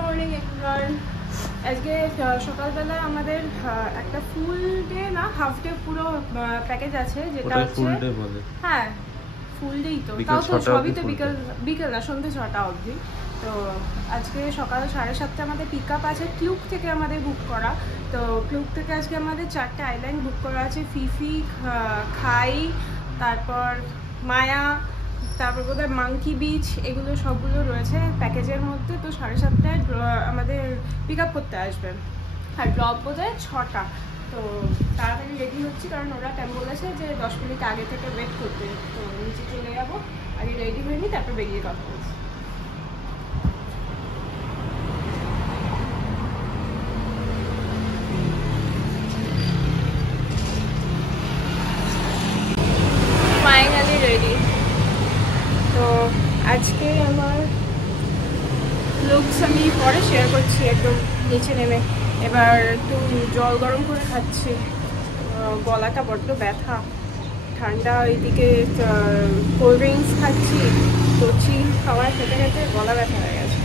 Morning everyone. আজকে সকালবেলা আমাদের একটা ফুল ডে না হাফ ডে পুরো প্যাকেজ আছে, যেটা হচ্ছে ফুল ডে বলে। হ্যাঁ ফুল ডেই তো, তাও তো সবই তো বিকেল না, সন্ধ্যে 6টা অবধি। তো আজকে সকাল 7:30 আমাদের পিক আপ আছে ক্লুক থেকে, আমাদের বুক করা। তো ক্লুক থেকে আজকে আমাদের 4টে আইল্যান্ড বুক করা আছে, ফিফি, খাই, তারপর মায়া, তারপর বোধহয় মাঙ্কি বিচ, এগুলো সবগুলো রয়েছে প্যাকেজের মধ্যে। তো 7:30টায় আমাদের পিক আপ করতে আসবে, আর ড্রপ বোধহয় 6টা। তো তাড়াতাড়ি রেডি হচ্ছি, কারণ ওরা বলেছে যে 10 মিনিট আগে থেকে ওয়েট করতে। তো নিচে চলে যাবো, আগে রেডি হয়ে নিই, তারপর বেরিয়ে কথা বলছি। Finally ready. তো আজকে আমার লুকস আমি পরে শেয়ার করছি, একদম নিচে নেমে। এবার একটু জল গরম করে খাচ্ছি, গলাটা বড্ড ব্যথা, ঠান্ডা, ওইদিকে কোল্ড ড্রিঙ্কস খাচ্ছি, তো চিল খাওয়ার খেতে খেতে গলা ব্যথা হয়ে গেছে।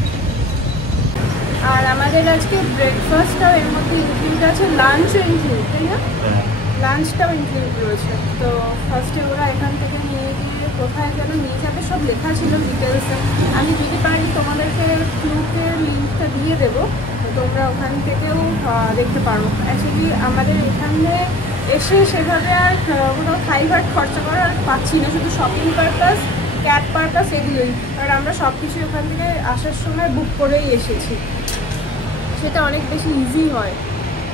আর আমাদের আজকে ব্রেকফাস্টটাও এর মধ্যে ইনক্লুড আছে, লাঞ্চও ইনক্লুড, তাই না? লাঞ্চটাও ইনক্লুড রয়েছে। তো ফার্স্টে ওরা এখান থেকে নিয়ে গিয়ে কোথায় যেন নিয়ে যাবে সব লেখা ছিল ডিটেলসে। আমি যদি পারি তোমাদেরকে ক্লুকের লিঙ্কটা দিয়ে দেবো, তো তোমরা ওখান থেকেও দেখতে পারো। অ্যাকচুয়ালি আমাদের এখানে এসে সেভাবে আর কোনো ফাইভার খরচা করা আর পাচ্ছি না, শুধু শপিং পারপাস, ক্যাব পারপাস, এগুলোই। আর আমরা সব কিছু ওখান থেকে আসার সময় বুক করেই এসেছি, সেটা অনেক বেশি ইজি হয়।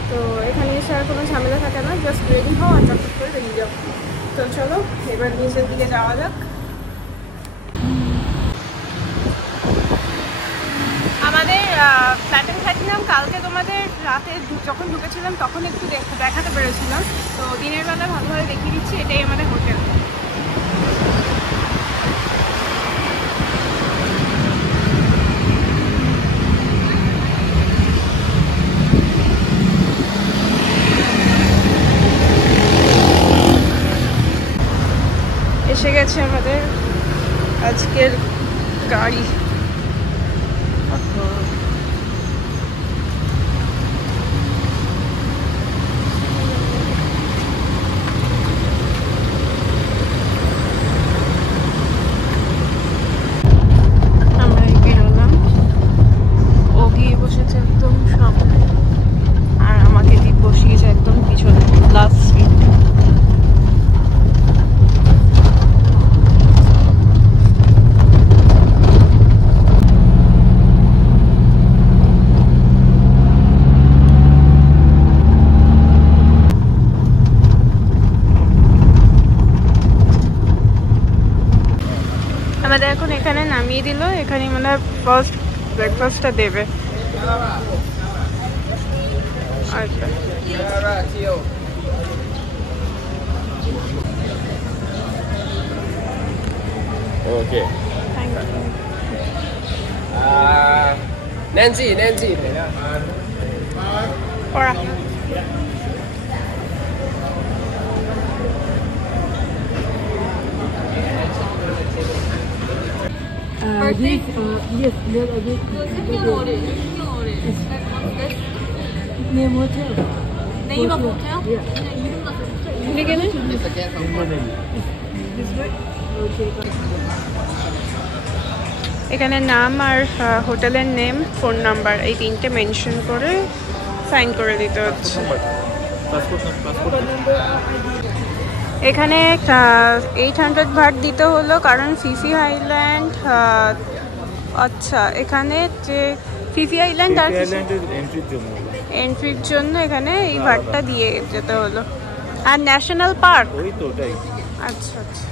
তো এখানে এসে আর কোনো ঝামেলা থাকে না, জাস্ট রেডি হও আর চটপট করে বেরিয়ে যাও। তো চলো এবার নিচের দিকে যাওয়া যাক। আমাদের প্ল্যাটেন প্ল্যাটিনাম কালকে তোমাদের রাতে যখন ঢুকেছিলাম তখন একটু দেখাতে পেরেছিলাম, তো দিনের বেলা ভালোভাবে দেখিয়ে দিচ্ছি। এটাই আমাদের হোটেল। এসে গেছে আমাদের আজকের গাড়ি। আমরা বেরোলাম, ও গিয়ে বসেছে একদম সামনে, আর আমাকে দিয়ে বসিয়েছে একদম পিছনে লাস্ট সিট। আমাদের এখন এখানে নামিয়ে দিল, এখানে মানে ফার্স্ট ব্রেকফাস্টটা দেবে। আচ্ছা ওকে, থ্যাংক ইউ। Nancy পড়া Yes, name hotel. Name of hotel? Yeah. এখানে এখানে নাম আর হোটেলের নেম, ফোন নাম্বার, এই 3টে মেনশন করে সাইন করে দিতে হচ্ছে। এখানে 800 ভাট দিতে হলো, কারণ ফিফি আইল্যান্ড, আচ্ছা এখানে যে ফিফি আইল্যান্ড আর এন্ট্রির জন্য এখানে এই ভাটটা দিয়ে যেতে হলো। আর ন্যাশনাল পার্ক, আচ্ছা আচ্ছা।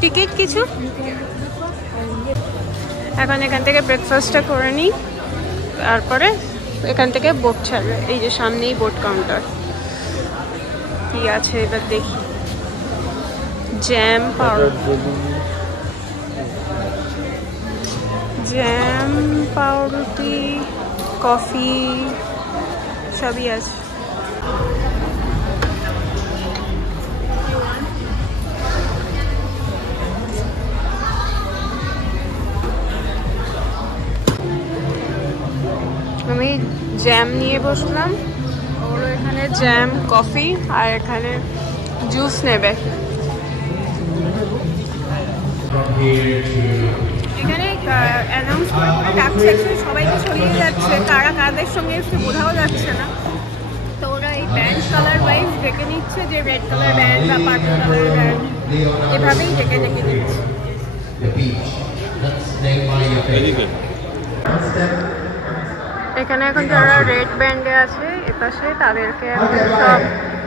টিকিট কিছু? এখন এখান থেকে ব্রেকফাস্টটা করে নিই, তারপরে এখান থেকে বোট ছাড়বে। এই যে সামনেই বোট কাউন্টার, কি আছে এবার দেখি। জ্যাম পাউরুটি, কফি সবই আছে। আমি জ্যাম নিয়ে বসলাম, ওরও এখানে জ্যাম, কফি আর এখানে জুস নেবে। এখানে অ্যানাউন্স করে ডাকছে, সবাইকে ছড়িয়ে যাচ্ছে, কারা কাদের সঙ্গে এসে বোঝাও যাচ্ছে না। তো ওরা এই ব্যান্ড কালার ওয়াইজ ডেকে নিচ্ছে, যে রেড কালার ব্যান্ড বা পার্পল কালার ব্যান্ড, এভাবেই ডেকে নিচ্ছে। এখানে এখন যারা রেড ব্যান্ডে আছে এপাশে, তাদেরকে এখন সব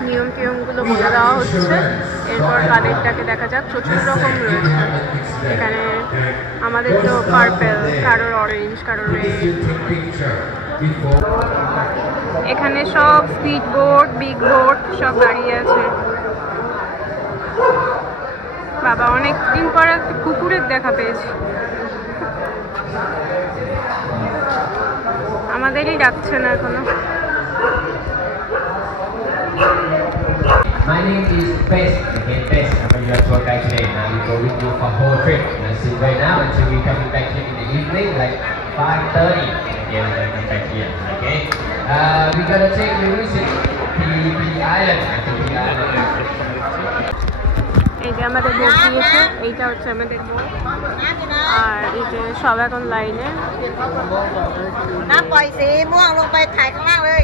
নিয়ম টিয়মগুলো বলে দেওয়া হচ্ছে। এরপর কাদেরটাকে দেখা যাক, প্রচুর রকম রয়েছে এখানে। আমাদের তো পার্পেল, কারোর অরেঞ্জ, কারোর রেড। এখানে সব স্পিড বোট, বিগ বোট সব দাঁড়িয়ে আছে। বাবা, অনেকদিন পর একটা কুকুরের দেখা পেয়েছি। আমাদেরই ডাকছে না এখনো। My name is Bess. Okay, Bess. I'm your tour guide today. Now we go with you for whole trip. So right now until we coming back here in the evening, like 5:30. Okay, we're gonna come back here. Okay. We gotta take the visit PB Island. PB Island. এই যে আমাদের বোট দিয়েছে, এইটা হচ্ছে আমাদের বোট। আর এই যে সব এখন লাইনে। น้ำปล่อยสีม่วงลงไปถ่ายข้างล่างเลย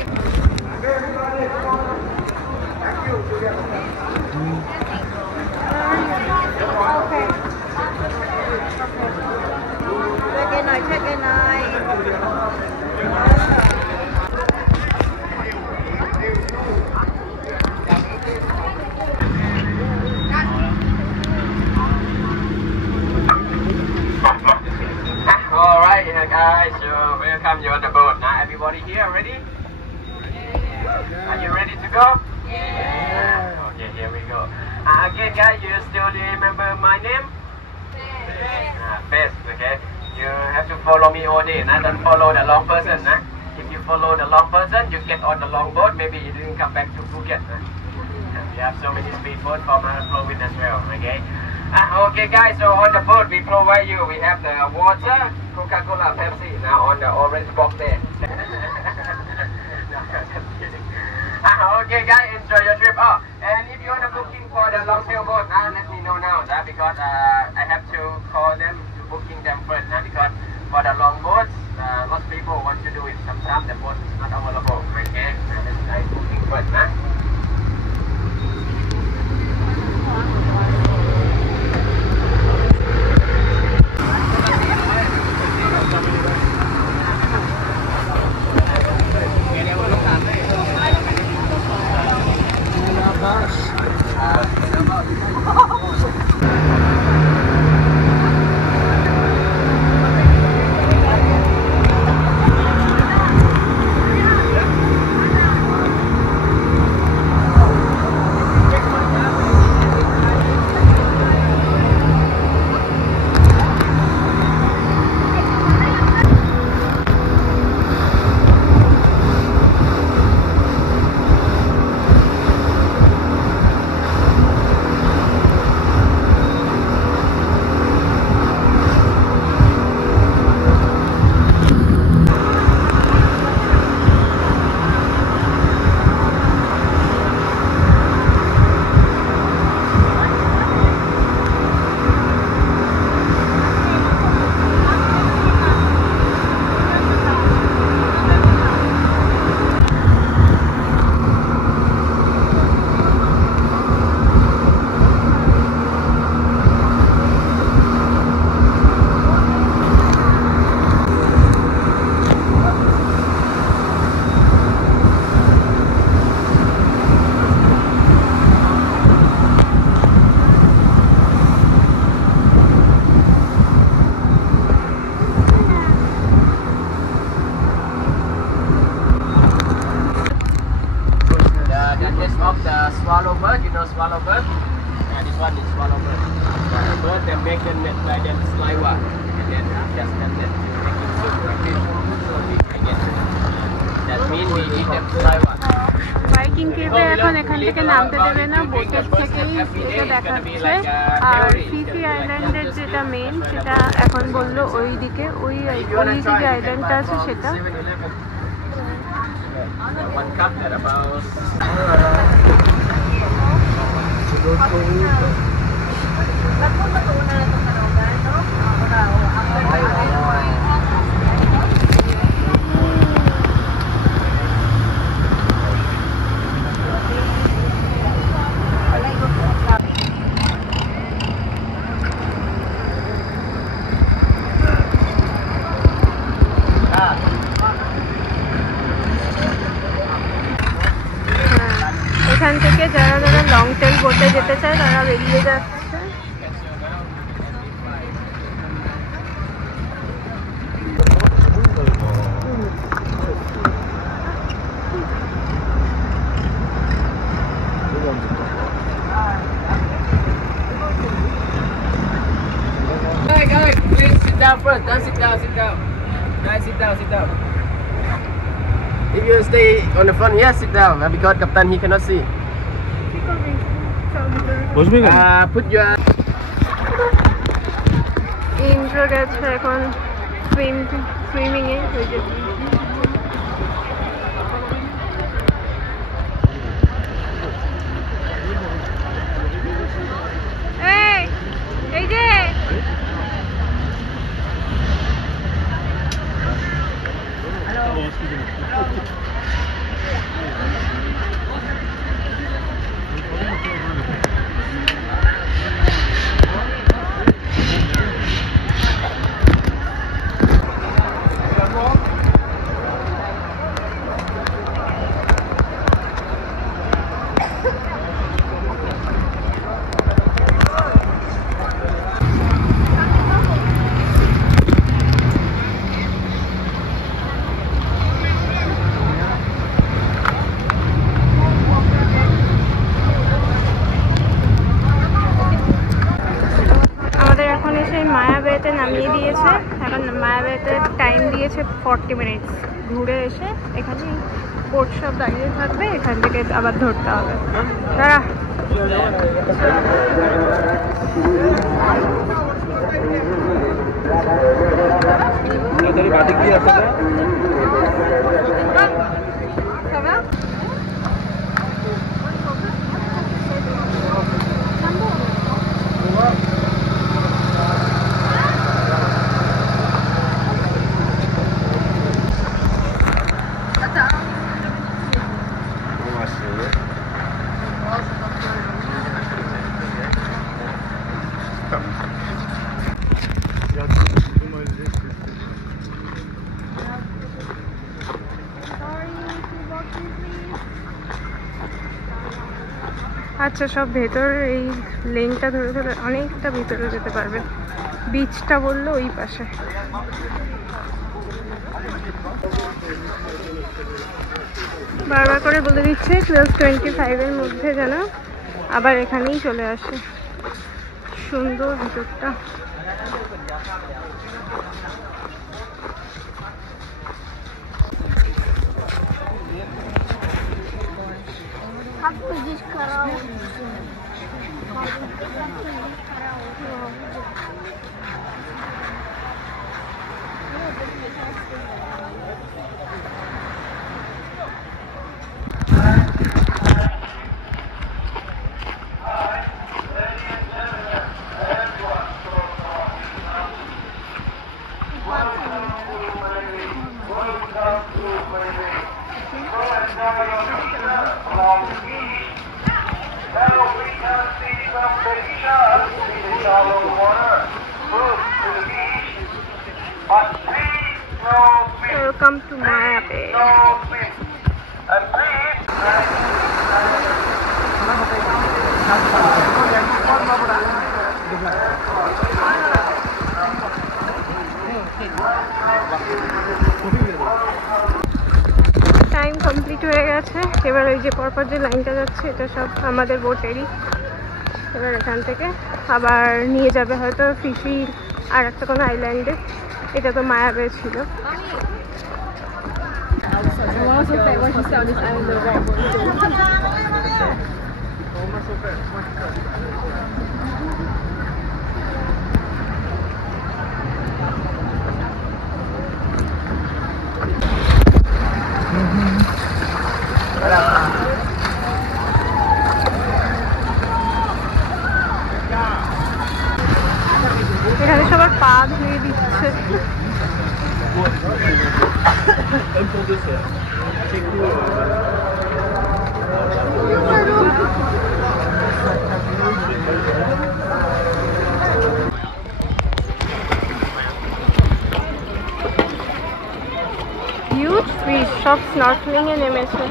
ช่วยกันหน่อยช่วยกันหน่อย All right, guys. So welcome you on the boat. Now everybody here ready? Are you ready to go? Yeah. Okay, here we go. Again, guys, you still remember my name? Best. Okay. You have to follow me all day. Now don't follow the long person. If you follow the long person, you get on the long boat. Maybe you didn't come back to Phuket. We have so many speedboats from Flowin as well. Okay. Okay, guys. So on the boat, we provide you. We have the water, Coca-Cola, Pepsi. Now on the orange box there. No, just kidding. Okay, guys, enjoy your trip. Oh, and if you are booking for the long sail boat, let me know now, because I have to call them to booking them first. Because for the long boats, lots of people want to do it. Sometimes the boat is not available. Okay, let's booking first. Swallowbird, you know swallowbird? Yeah, this one is swallowbird. Swallowbird, they make the net by them saliva, and then just the net making soup like this. So we can get it. That means we eat them saliva. Biking কেভে এখন এখান থেকে নামতে দেবে না, বোটের থেকেই এটা দেখাচ্ছে। আর ফিফি আইল্যান্ডের যেটা মেন, সেটা এখন বললো ওই দিকে, ওই যে আইল্যান্ডটা আছে সেটা। One cup at about. এখান থেকে যারা যারা লং টেল বোটে যেতে চায় তারা বেরিয়ে যাচ্ছে। Guys, please sit down first. Don't sit down, sit down. Guys, sit down, sit down. If you stay on the front here, sit down because Captain he cannot see. Put your intro গেছে এখন সুইমিং এ। এই যে মায়াবেতে নামিয়ে দিয়েছে। এখন মায়াবেতে টাইম দিয়েছে 40 মিনিটস। ঘুরে এসে এখানে বোট সব দাঁড়িয়ে থাকবে, এখান থেকে আবার ধরতে হবে। দাঁড়া আচ্ছা, সব ভেতরে এই লেনটা ধরে ধরে অনেকটা ভিতরে যেতে পারবে। বিচটা বললো ওই পাশে। বারবার করে বলে দিচ্ছে 12:25 এর মধ্যে যেন আবার এখানেই চলে আসে। সুন্দর ভিতরটা। Welcome to Maya Bay. Time complete হয়ে গেছে। এবার ওই যে পরপর যে লাইনটা যাচ্ছে এটা সব আমাদের বোটেরই। এবার এখান থেকে আবার নিয়ে যাবে হয়তো ফিশি আর একটা কোনো আইল্যান্ডে। এটা তো মায়া বে ছিল। হিউজ ফিশ, সব স্নর্কেলিং এ নেমেছে।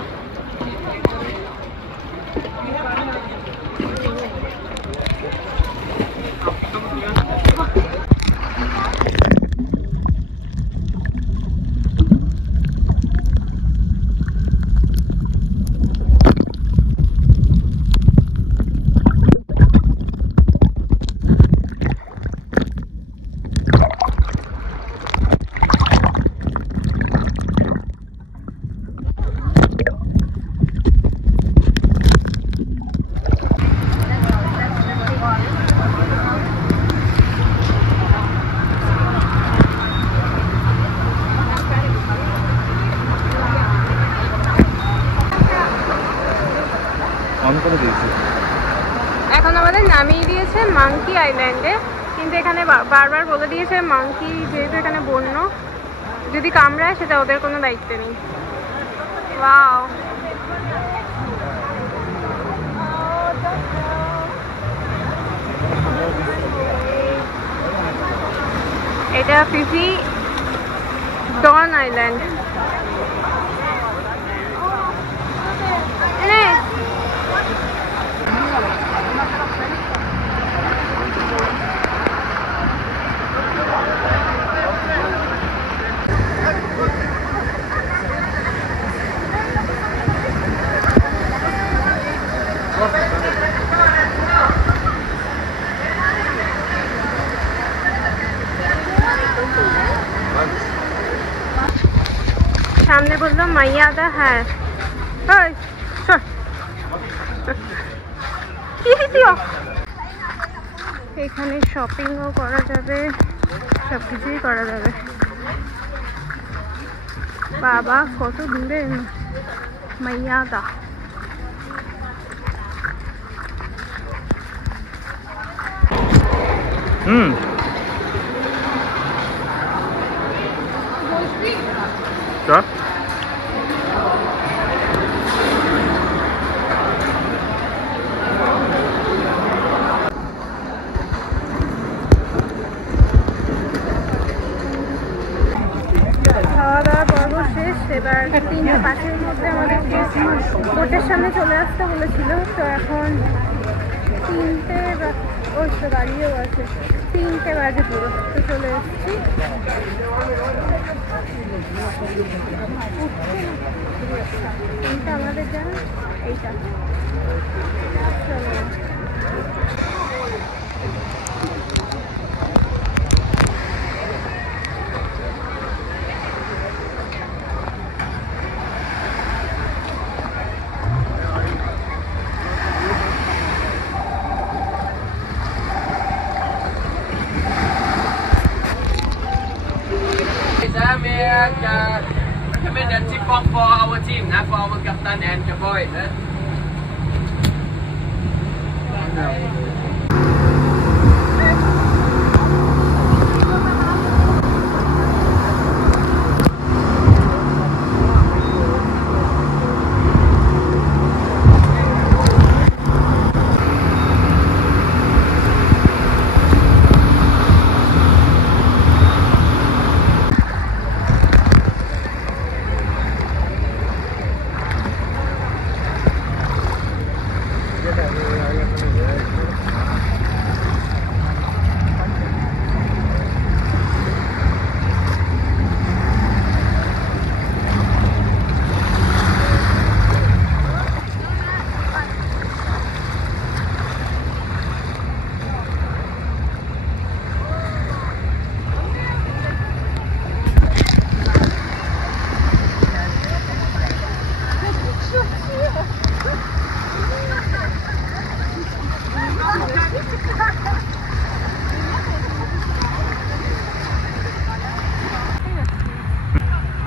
এখন আমাদের নামিয়ে দিয়েছে মাঙ্কি আইল্যান্ডে, কিন্তু এখানে বারবার বলে দিয়েছে মাঙ্কি যেহেতু এখানে বন্য, যদি কামড়ায় সেটা ওদের কোনো দায়িত্ব নেই। ওয়াও, এটা ফিফি ডন আইল্যান্ড। সামনে বললো মাইয়াদা, হ্যাঁ এখানে শপিংও করা যাবে, সবকিছুই করা যাবে। বাবা কত দূরে মাইয়াদা। क्या? খাওয়া দাওয়া পর্ব শেষ, এবার 3:05-এর মধ্যে আমাদের বোটের সামনে চলে আসতে বলেছিল। তো এখন 3টে, ওই তো গাড়িও আছে, 3টে বাজে পুরো, তো চলে এসেছি। এইটা আমাদের জানা, এইটা চলো। recommend a tip off for our team, for our captain and the boy.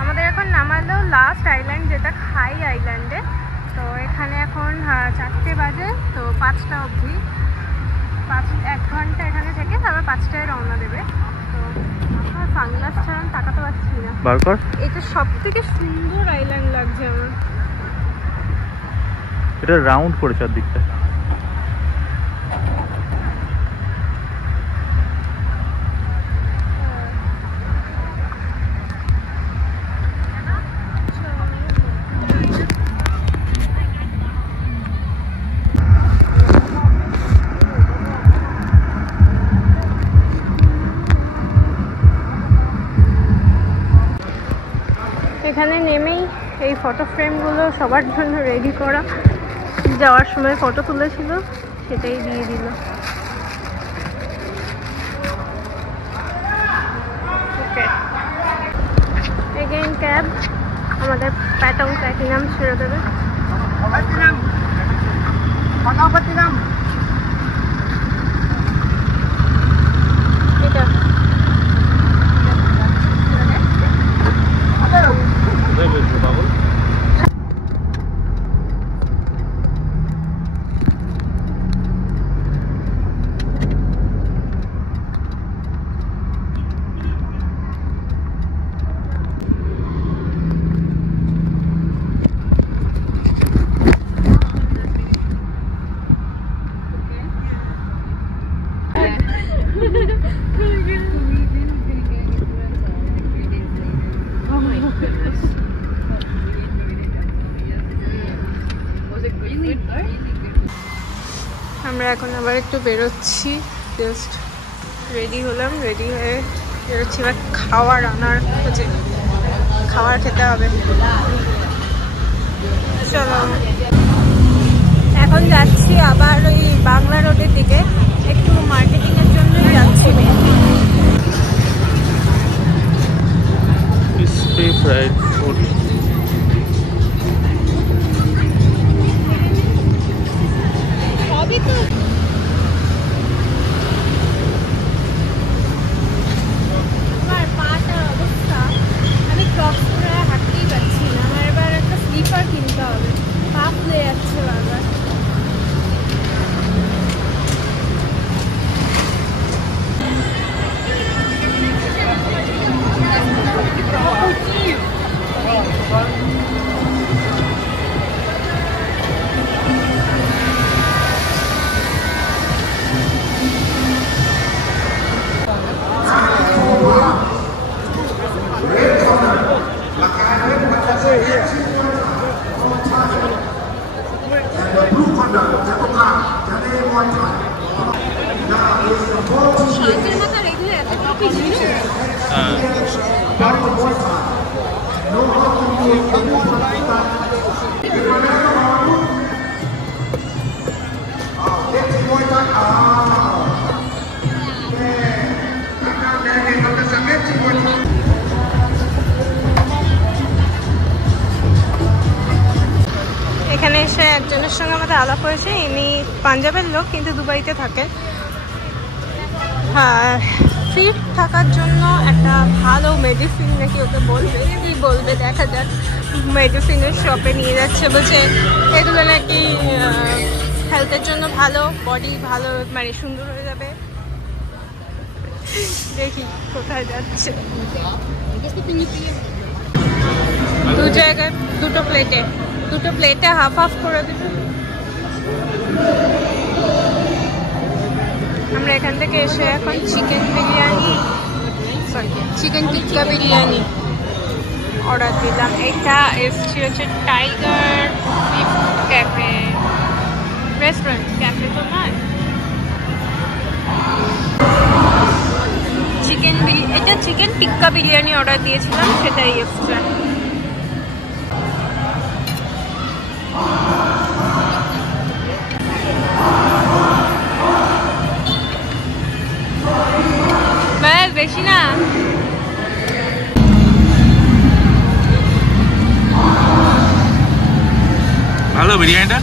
আমাদের এখন নামালো লাস্ট আইল্যান্ড, যেটা খাই আইল্যান্ডে। তো এখানে এখন 4টে বাজে, তো 5টা অবধি 1 ঘন্টা এখানে থেকে তারপর 5টায় রওনা দেবে। তো সানগ্লাস ছাড়া তাকাতে পারছি না। বার কর। এটা সবথেকে সুন্দর আইল্যান্ড লাগছে আমার। এটা রাউন্ড করে চারদিকটা। এখানে নেমেই এই ফটো ফ্রেমগুলো সবার জন্য রেডি করা, যাওয়ার সময় ফটো তুলেছিল সেটাই দিয়ে দিল। ওকে, এগেইন ক্যাব আমাদের প্যাটং প্ল্যাটিনাম ছেড়ে দেবে। এটা আমরা এখন আবার একটু বেরোচ্ছি, জাস্ট রেডি হলাম, রেডি হয়ে বেরোচ্ছি এবার খাওয়ার আনার খোঁজে। খাবার খেতে হবে, চলো। এখন যাচ্ছি আবার ওই বাংলা রোডের দিকে, একটু মার্কেটিংয়ের জন্যই যাচ্ছি। crispy fried food. সবই তো আমার পাটার অবস্থা, আমি ক্রস করে হাঁটতেই পারছি না। আমার এবার একটা স্লিপার কিনতে হবে, পা ফুলে যাচ্ছে বারবার। শান্তির মাথার এগুলো এত কপি ছিল। এখানে এসে একজনের সঙ্গে আমাদের আলাপ হয়েছে, ইনি পাঞ্জাবের লোক কিন্তু দুবাইতে থাকেন। হ্যাঁ, ফিট থাকার জন্য একটা ভালো মেডিসিন নাকি ওকে বলবে, কি বলবে দেখা যাক। মেডিসিনের শপে নিয়ে যাচ্ছে, বলছে এগুলো নাকি হেলথের জন্য ভালো, বডি ভালো মানে সুন্দর হয়ে যাবে। দেখি কোথায় যাচ্ছে। দু জায়গায় দুটো প্লেটে হাফ হাফ করে দেবে। আমরা এখান থেকে এসে এখন চিকেন টিক্কা বিরিয়ানি অর্ডার দিলাম। এটা এসছি হচ্ছে টাইগার ক্যাফে রেস্টুরেন্ট, ক্যাফে তো নয়। এটা চিকেন টিক্কা বিরিয়ানি অর্ডার দিয়েছিলাম, সেটাই এসছে। বেশি না, ভালো বিরিয়ানিটা।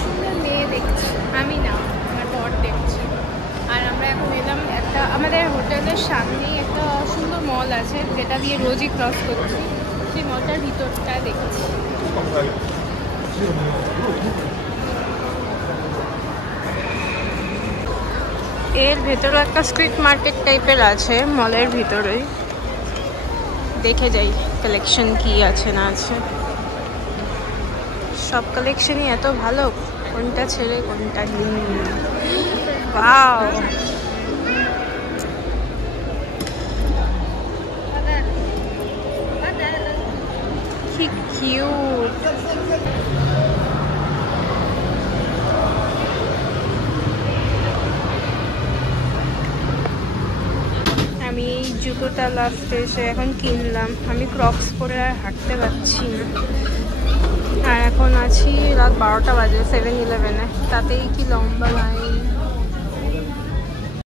সুন্দর মেয়ে দেখছি আমি না, আমার বর দেখছি। আর আমরা এখন এলাম একটা আমাদের হোটেলের সামনেই একটা সুন্দর মল আছে, যেটা দিয়ে রোজই ক্রস করছি। সেই মলটার ভিতরটা দেখছি। এর ভেতরে একটা স্ট্রিট মার্কেট টাইপের আছে মলের ভিতরেই, দেখে যাই কালেকশন কি আছে না আছে। সব কালেকশনই এত ভালো, কোনটা ছেড়ে কোনটা নিই। ওয়াও, কি কিউট। আমি এই জুতোটা লাস্টে এসে এখন কিনলাম। আমি ক্রক্স পরে আর হাঁটতে পারছি না। আর এখন আছি রাত 12টা বাজে 7-11-এ, তাতেই কি লম্বা লাইন।